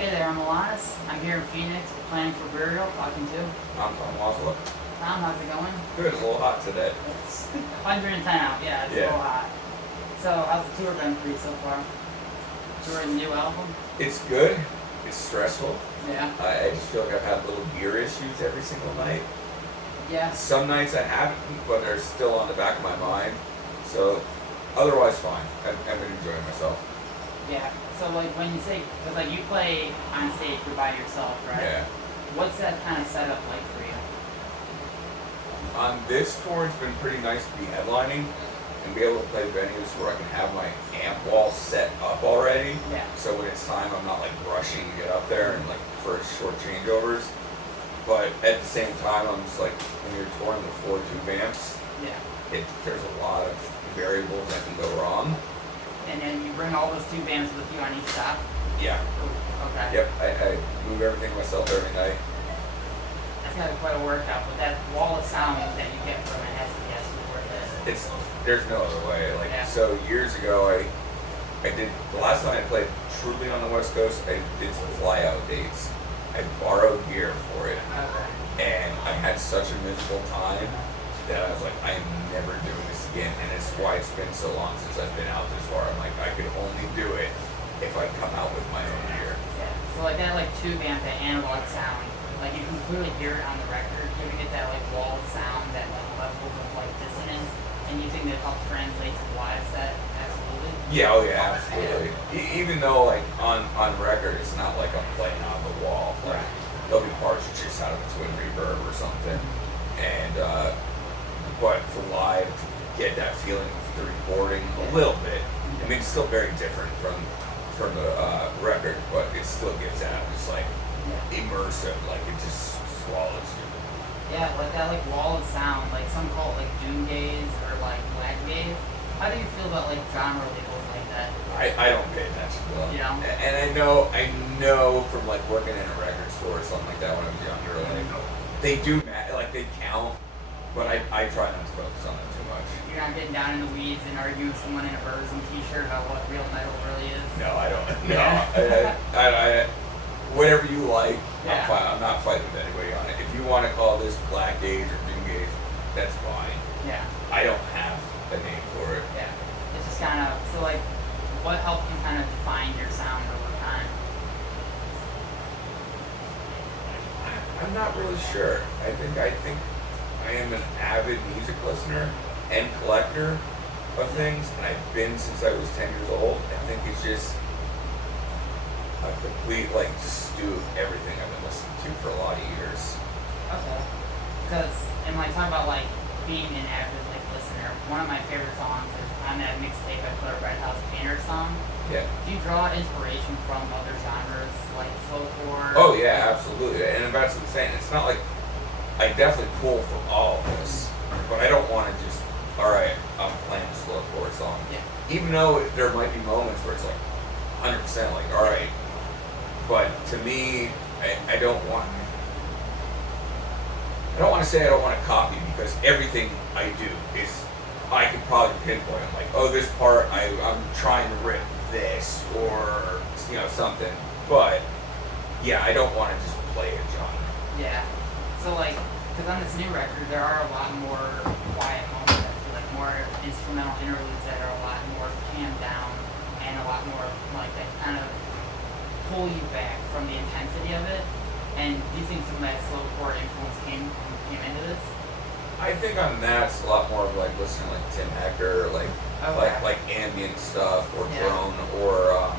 Hey there, I'm Elias. I'm here in Phoenix, planning for burial, talking to. I'm Tom Waslow. Tom, how's it going? Good, it's a little hot today. It's 110 out, yeah, it's a little hot. So, how's the tour been for you so far? Touring the new album? It's good. It's stressful. Yeah. I just feel like I've had little gear issues every single night. Yeah. Some nights I haven't, but they're still on the back of my mind. So, otherwise fine. I've been enjoying myself. Yeah. So, like, when you say, because, like, you play on stage, you're by yourself, right? Yeah. What's that kind of setup like for you? On this tour, it's been pretty nice to be headlining and be able to play venues where I can have my amp wall set up already. Yeah. So when it's time, I'm not like rushing to get up there and like for short changeovers. But at the same time, I'm just like, when you're touring with 4 tube amps, Yeah. there's a lot of variables that can go wrong. And then you bring all those two bands with you on each stop? Yeah. Okay. Yep. I move everything myself every night. That's got to be quite a workout, but that wall of sound that you get from it has to be absolutely worth it. There's no other way. Like Yeah. So years ago, I did the last time I played truly on the West Coast. I did some fly out dates. I borrowed gear for it, Okay. and I had such a miserable time that I was like, I am never doing this again. And it's why it's been so long since I've been out this far. I'm like, I could only do it if I come out with my own gear. Yeah. So like that tube amp, that analog sound, like you can clearly hear it on the record. You get that like wall of sound, that like levels of like dissonance, and you think that helps translate to the live set? Absolutely. Yeah, oh yeah, absolutely. Even though like on record, it's not like I'm playing on the wall. Like there'll be parts that just out of a twin reverb or something, and but for live, to get that feeling of the recording a little bit. I mean, it's still very different from the record, but it still gives that just like immersive, like it just swallows you. Yeah, like that wall of sound, like some call it like doom gaze or like black gaze. How do you feel about like genre labels like that? I don't pay attention to them. You know? And I know from like working in a record store or something like that when I was younger, like they do like they count, but I try not to focus on them too much. You're not getting down in the weeds and arguing with someone in a Burzum t-shirt about what real metal really is? No, I don't. No, Yeah. I whatever you like, Yeah. I'm not fighting with anybody on it. If you want to call this black gaze or doom gaze, that's fine. Yeah. I don't have a name for it. Yeah. It's just kind of, so like, what helped you kind of define your sound over time? I'm not really sure. I think I am an avid music listener and collector of things, and I've been since I was 10 years old. I think it's just a complete like stew of everything I've been listening to for a lot of years. Okay. Because, and like, talking about like being an avid like listener, one of my favorite songs is on that mixtape I put a Red House Painter song. Yeah. Do you draw inspiration from other genres like slowcore? Oh yeah, absolutely. And that's what I'm saying. It's not like I definitely pull from all of this, but I don't want to just, all right, I'm playing a slowcore song. Yeah. Even though there might be moments where it's like 100% like, all right, but to me, I don't want to say I don't want to copy, because everything I do is, I could probably pinpoint. I'm like, oh, this part, I'm trying to rip this, or, something. But, yeah, I don't want to just play a genre. Yeah. So like, because on this new record, there are a lot more quiet moments. I feel like more instrumental interludes that are a lot more cammed down, and a lot more like that kind of pull you back from the intensity of it. And do you think some of that slowcore influence came into this? I think on that, it's a lot more of like listening to like Tim Hecker, like ambient stuff, or drone, or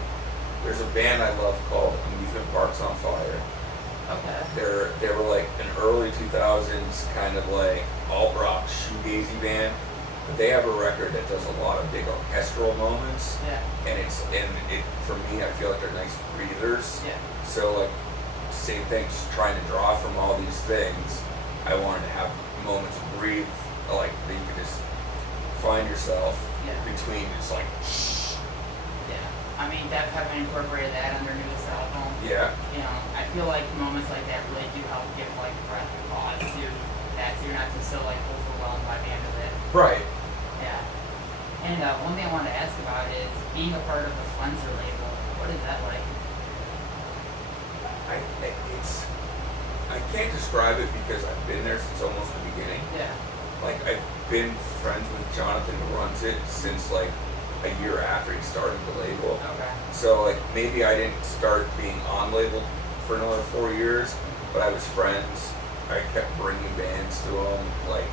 there's a band I love called Amusement Parks on Fire. Okay. They were like an early 2000s kind of like alt rock shoegazy band, but they have a record that does a lot of big orchestral moments. Yeah. And it for me, I feel like they're nice breathers. Yeah. So like same thing, just trying to draw from all these things. I wanted to have moments of breathe, like that you can just find yourself between just like. Yeah. I mean, Def having incorporated that on their newest album. Yeah. I feel like moments like that really do help give like breath and pause to that, so you're not just so like overwhelmed by the end of it. Right. Yeah. And one thing I wanted to ask about is being a part of the Flenser label. What is that like? it's I can't describe it because I've been there since almost the beginning. Yeah. Like I've been friends with Jonathan who runs it since like a year after he started the label. Okay. So like maybe I didn't start being on label for another 4 years, but I was friends. I kept bringing bands to him. Like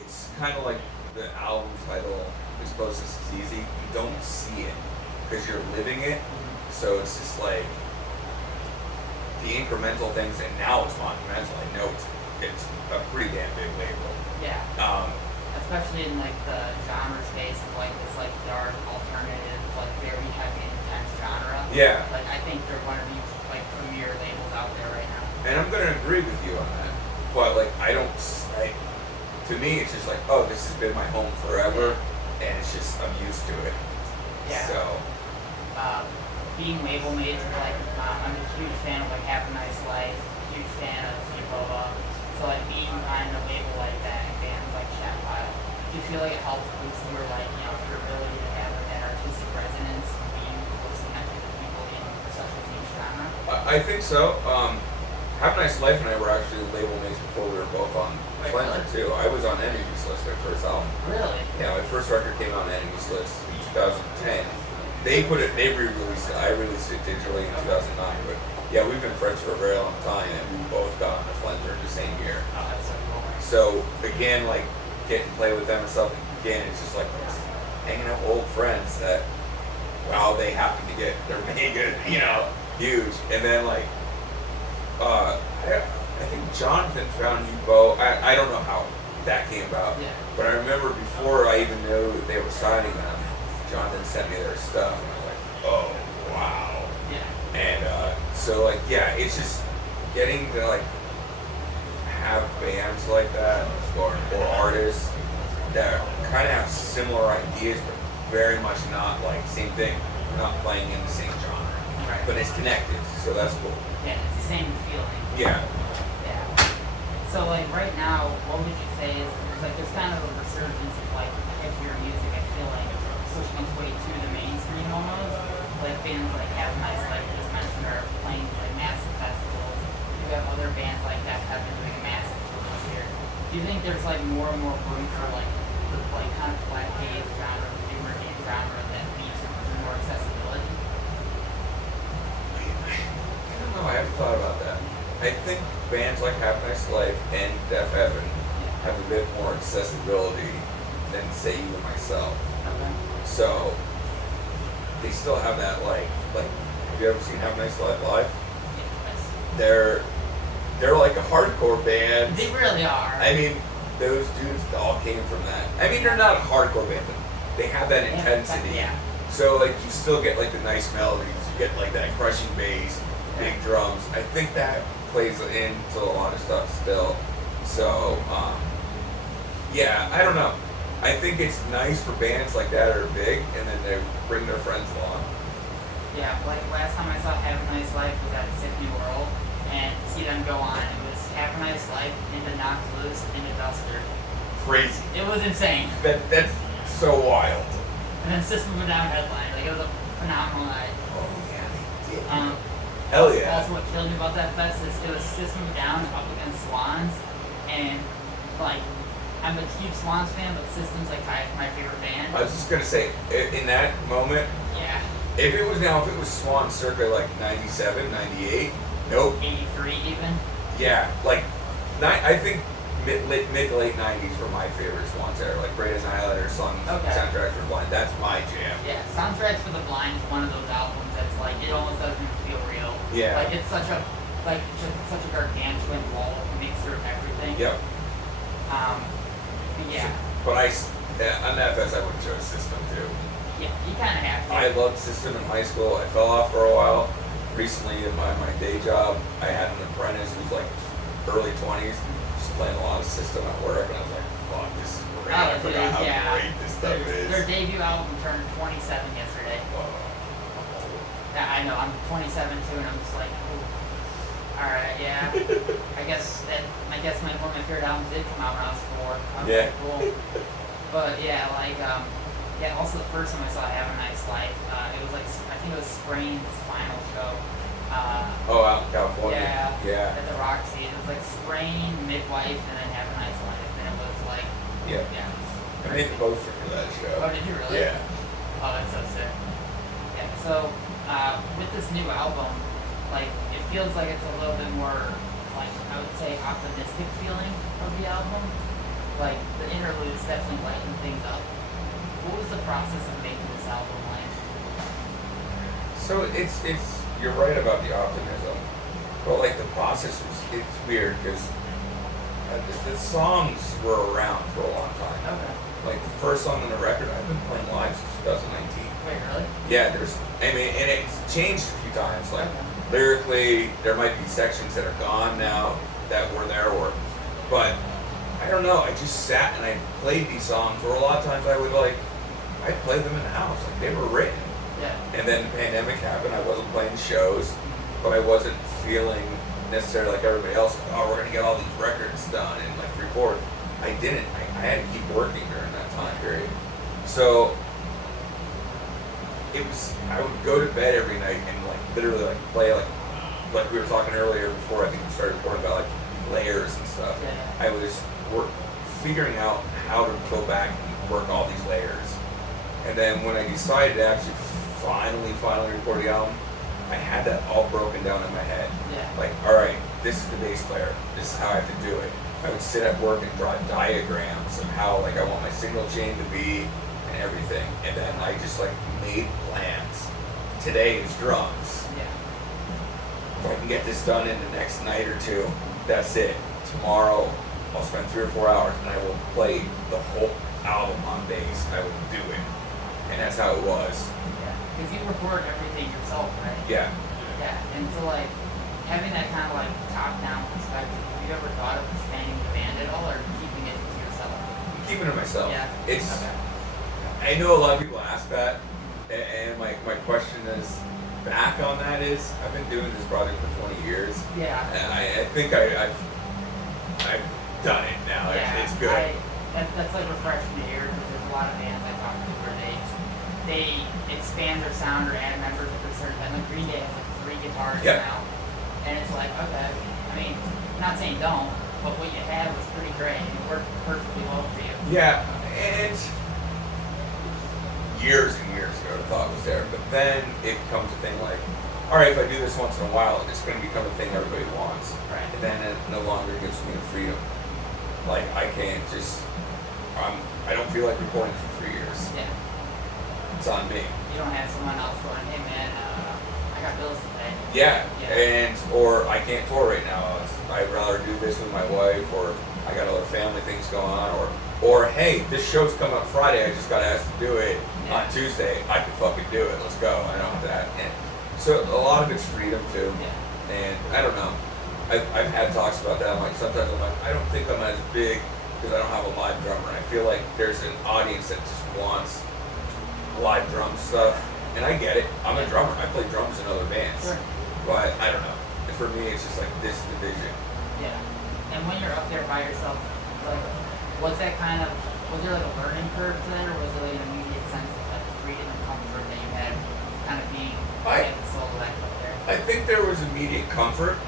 it's kind of like the album title is supposed to be easy. You don't see it because you're living it. So it's just like the incremental things, and now it's monumental. I know it's a pretty damn big label. Yeah. Especially in like the genre space of like this like dark alternative, like very heavy intense genre. Yeah. Like I think they're one of the like premier labels out there right now. And I'm gonna agree with you on that. But like I don't like, to me it's just like, oh, this has been my home forever, and it's just I'm used to it. Yeah. So being label mates, like I'm a huge fan of like Have a Nice Life, huge fan of Ebola. So like being on a label like that and bands like Shatpile, do you feel like it helps boost your like, you know, your ability to have like that artistic resonance and being close connected to people in such a niche genre? I think so. Have a Nice Life and I were actually label mates before we were both on Flanger too. I was on Enemy's List, my first album. Really? Yeah, my first record came out on Enemy's List in 2010. They re-released it. I released it digitally in 2009. But yeah, we've been friends for a very long time, and we both got on the Flanger the same year. Oh, that's so cool. So again, like getting to play with them and stuff. Again, it's just like hanging out with old friends that, wow, they happen to get they're mega, you know, huge. And then like, I think Jonathan found you both. I don't know how that came about, Yeah. but I remember before I even knew they were signing them, Jonathan sent me their stuff, and I was like, oh wow. Yeah. And so like yeah, it's just getting to like have bands like that or artists that kind of have similar ideas but very much not like same thing. We're not playing in the same genre, Right. but it's connected, so that's cool. Yeah, it's the same feeling. Yeah. Yeah. So like right now, what would you say is there's kind of a resurgence of like heavier music. I feel like pushing its way to the mainstream almost. Like bands like Have a Nice Life, you just mentioned, are playing like massive festivals. You have other bands like that have been doing massive tours here. Do you think there's like more and more room for like kind of black haze genre, newer game genre that needs more accessibility? I don't know. I haven't thought about that. I think bands like Have a Nice Life and Deaf Heaven have a bit more accessibility than say even myself. Okay. So they still have that like have you ever seen Have a Nice Life live? Yes. They're like a hardcore band. They really are. I mean, those dudes all came from that. I mean, they're not a hardcore band, but they have that intensity. Yeah. So like you still get like the nice melodies, you get like that crushing bass, big drums. I think that plays into a lot of stuff still. So yeah, I don't know. I think it's nice for bands like that that are big, and then they bring their friends along. Yeah, like last time I saw Have a Nice Life was at Sick New World, and to see them go on, it was Have a Nice Life into Knocked Loose into Duster. Crazy. It was insane. That's so wild. And then System of a Down headline, like it was a phenomenal night. Oh yeah, they did. Hell yeah. Also, what killed me about that fest is it was System of a Down up against Swans, and like I'm a huge Swans fan, but System's like my favorite band. I was just gonna say, in that moment, Yeah. if it was Swan circa like 97, 98, nope. 83 even. Yeah, like, I think mid to late 90s were my favorite Swans era, like Great Annihilator, Soundtracks for the Blind, that's my jam. Yeah, Soundtracks for the Blind is one of those albums that's like, it almost doesn't even feel real. Yeah. Like, it's such a gargantuan wall of mixer of everything. Yep. Yeah. But on that fest, I would have chose System too. Yeah, you kind of have to. I loved System in high school. I fell off for a while. Recently, in my day job, I had an apprentice who's like early 20s, just playing a lot of System at work, and I was like, fuck, this is great. I forgot how great this stuff is. Their debut album turned 27 yesterday. Yeah, I know, I'm 27 too, and I'm just like, ooh. Alright, yeah. I guess one of my favorite albums did come out when I was 4. Okay, Yeah. cool. But yeah, like, Yeah, also the first time I saw Have a Nice Life, it was like, I think it was Sprain's final show. Oh, out in California. Yeah. At the Roxy. It was like Sprain, Midwife, and then Have a Nice Life. And it was like, Yeah. it I was made the poster for that show. Oh, did you really? Yeah. Oh, that's so sick. Yeah, so with this new album, like, it feels like it's a little bit more, like, I would say optimistic feeling of the album. Like, the interludes definitely lighten things up. What was the process of making this album like? So it's you're right about the optimism, but like the process it's weird because the songs were around for a long time. Okay. Like the first song on the record, I've been playing live since 2019. Wait, really? Yeah, and it's changed a few times. Like Okay. lyrically, there might be sections that are gone now that were there, but I don't know. I just sat and I played these songs, or a lot of times I'd play them in the house, like they were written. Yeah. And then the pandemic happened. I wasn't playing shows, but I wasn't feeling necessarily like everybody else. Oh, we're gonna get all these records done and like record. I didn't. I had to keep working during that time period. So it was. I would go to bed every night and like literally like play like we were talking earlier before. I think we started recording about like layers and stuff. Yeah. I was figuring out how to go back and work all these layers. And then when I decided to actually finally record the album, I had that all broken down in my head. Yeah. Like, all right, this is the bass player. This is how I have to do it. I would sit at work and draw diagrams of how like I want my signal chain to be and everything. And then I just like made plans. Today is drums. Yeah. If I can get this done in the next night or two, that's it. Tomorrow, I'll spend 3 or 4 hours and I will play the whole album on bass. I will do it. And that's how it was. Yeah. Because you record everything yourself, right? Yeah. Yeah. And so like having that kind of like top-down perspective, have you ever thought of expanding the band at all, or keeping it to yourself? I'm keeping it myself. Yeah. It's. Okay. I know a lot of people ask that, and my question is back on that is I've been doing this project for 20 years. Yeah. And I think I've done it now. Yeah. It's good. That's like refreshing to hear, because there's a lot of bands I talk to where they expand their sound or add members at a certain time. Like Green Day has like 3 guitars Yeah. now, and it's like, okay, I mean, not saying don't, but what you had was pretty great and it worked perfectly well for you. Yeah, and years and years ago the thought was there, but then it becomes a thing like, all right, if I do this once in a while, it's going to become a thing everybody wants, Right. and then it no longer gives me the freedom. Like I can't just, I don't feel like recording for 3 years. Yeah. It's on me. You don't have someone else going, hey man, I got bills to pay. Yeah, Yeah. or I can't tour right now. I'd rather do this with my wife, or I got other family things going on, or hey, this show's coming up Friday. I just got asked to do it Yeah. on Tuesday. I can fucking do it. Let's go. I know that. And so a lot of it's freedom too. Yeah. And I don't know. I've had talks about that. I'm like, sometimes I'm like, I don't think I'm as big because I don't have a live drummer. I feel like there's an audience that just wants live drum stuff, and I get it. I'm a drummer. I play drums in other bands, Sure. but I don't know. For me, it's just like this is the vision. Yeah. And when you're up there by yourself, like, was there like a learning curve to that, or was it like an immediate sense of like freedom and comfort that you had kind of being the solo act up there? I think there was immediate comfort,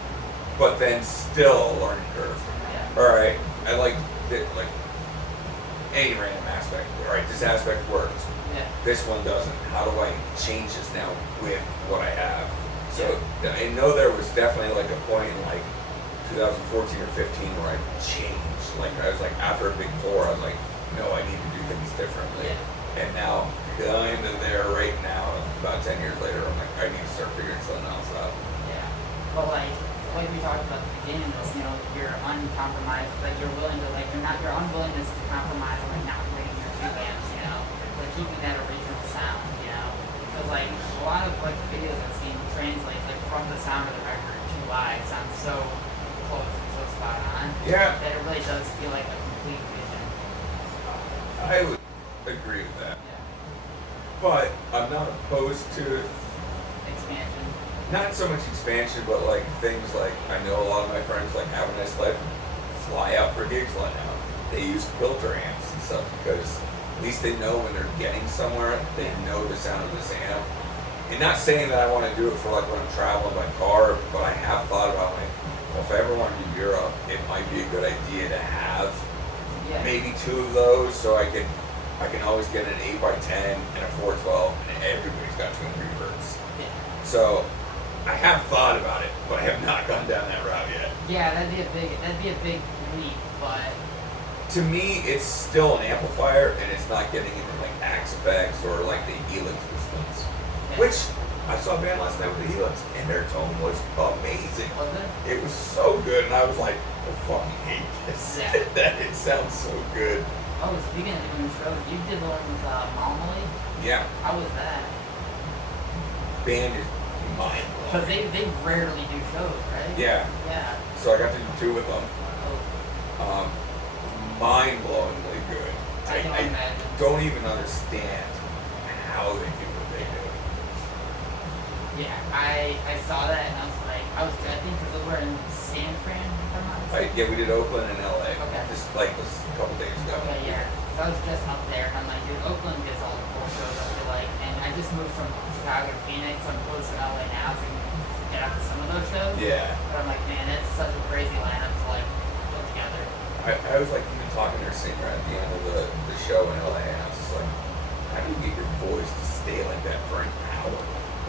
but then still a learning curve. Yeah. All right, I like any random aspect. All right, this aspect works. Yeah. This one doesn't. How do I change this now with what I have? So I know there was definitely like a point in like 2014 or 15 where I changed. Like I was like after a big tour, I was like, no, I need to do things differently. Yeah. And now kind of there right now, about 10 years later, I'm like, I need to start figuring something else out. Yeah. But like we talked about at the beginning of this, you know, you're uncompromised, like you're willing to your unwillingness to compromise on like not playing your 2 bands, you know, like keeping that original sound, you know. Because like a lot of like videos I've seen translates like from the sound of the record to live sounds so close and so spot on. Yeah. That it really does feel like a complete vision. I would agree with that. Yeah. But I'm not opposed to Expansion. not so much expansion, but like things like I know a lot of my friends like Have a Nice Life fly out for gigs a lot now. They use filter amps and stuff because At least they know when they're getting somewhere. They know the sound of this amp. And not saying that I want to do it for like when I'm traveling by car, but I have thought about like, well, if I ever want to do Europe, it might be a good idea to have maybe 2 of those, so I can always get an 8x10 and a 412, and everybody's got twin reverbs. Yeah. So I have thought about it, but I have not gone down that route yet. Yeah, that'd be a big leap, but To me, it's still an amplifier, and it's not getting into like axe effects or like the Helix systems. yeah. Which I saw a band last night with the Helix, and their tone was amazing. Was it? It was so good, and I was like, I fucking hate this. Yeah. That it sounds so good. Oh, speaking of doing shows, you did one with Momoli. Yeah, How was that? band is mind Because blowing. they rarely do shows, right? Yeah, Yeah. so I got to do 2 with them. Oh, Mind blowingly good. I can imagine. don't even understand how they do what they do. Yeah, I saw that and I was like, I think because we're in San Fran, if I'm not mistaken. Yeah, we did Oakland and LA. Okay. Just like this a couple days ago. Okay, yeah. So I was just up there, and I'm like, dude, Oakland gets all the cool shows, I feel like. And I just moved from Chicago to Phoenix. I'm close to LA now, so I can get out to some of those shows. Yeah. But I'm like, man, that's such a crazy lineup to like put together. I was like even talking to her singer at the end of the show in LA, and I was just like, how do you get your voice to stay like that for an hour?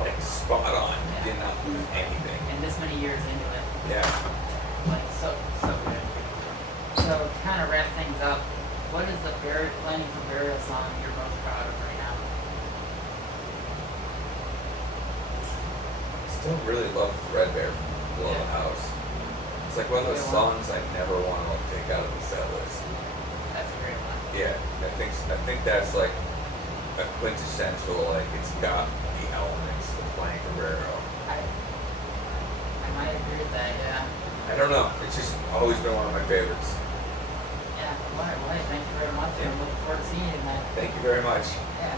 Like spot on. You did not lose anything. And this many years into it, Yeah. like so good. So to kind of wrap things up, what is the planning for burial song you're most proud of right now? Still really love Threadbare from Below the House. It's like one of those Good one. songs I never want to like take out of the set list. That's a great one. Yeah, I think that's like a quintessential, like it's got the elements of playing Guerrero. I might agree with that, yeah. I don't know. It's just always been one of my favorites. Yeah, well, thank you very much, and I'm looking forward to seeing you tonight. Thank you very much. Yeah.